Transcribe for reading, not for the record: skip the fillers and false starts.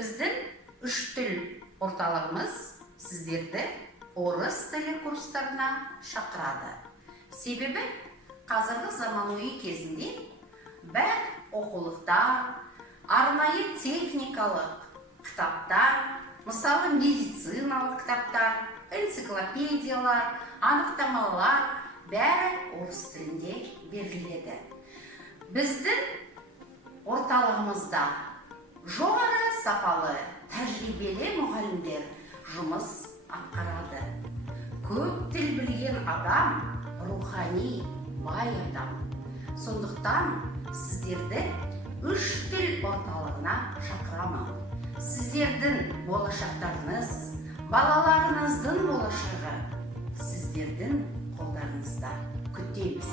Біздің үш тіл орталығымыз сіздерді орыс тілі курстарына шақырады. Себебі қазіргі заманауи кезінде бәр оқулықтар, арнайы техникалық кітаптар, мысалы медициналық кітаптар, энциклопедиялар, анықтамалар бәрі орыс тілінде беріледі. Біздің орталығымызда жоғары сапалы тәжірибелі мұғалімдер жұмыс атқарады. Көп тіл білген адам рухани бай адам. Сондықтан сіздерді үш тіл орталығына шақырамын. Сіздердің болашақтарыңыз, балаларыңыздың болашағы сіздердің қолдарыңызда. Күтеміз.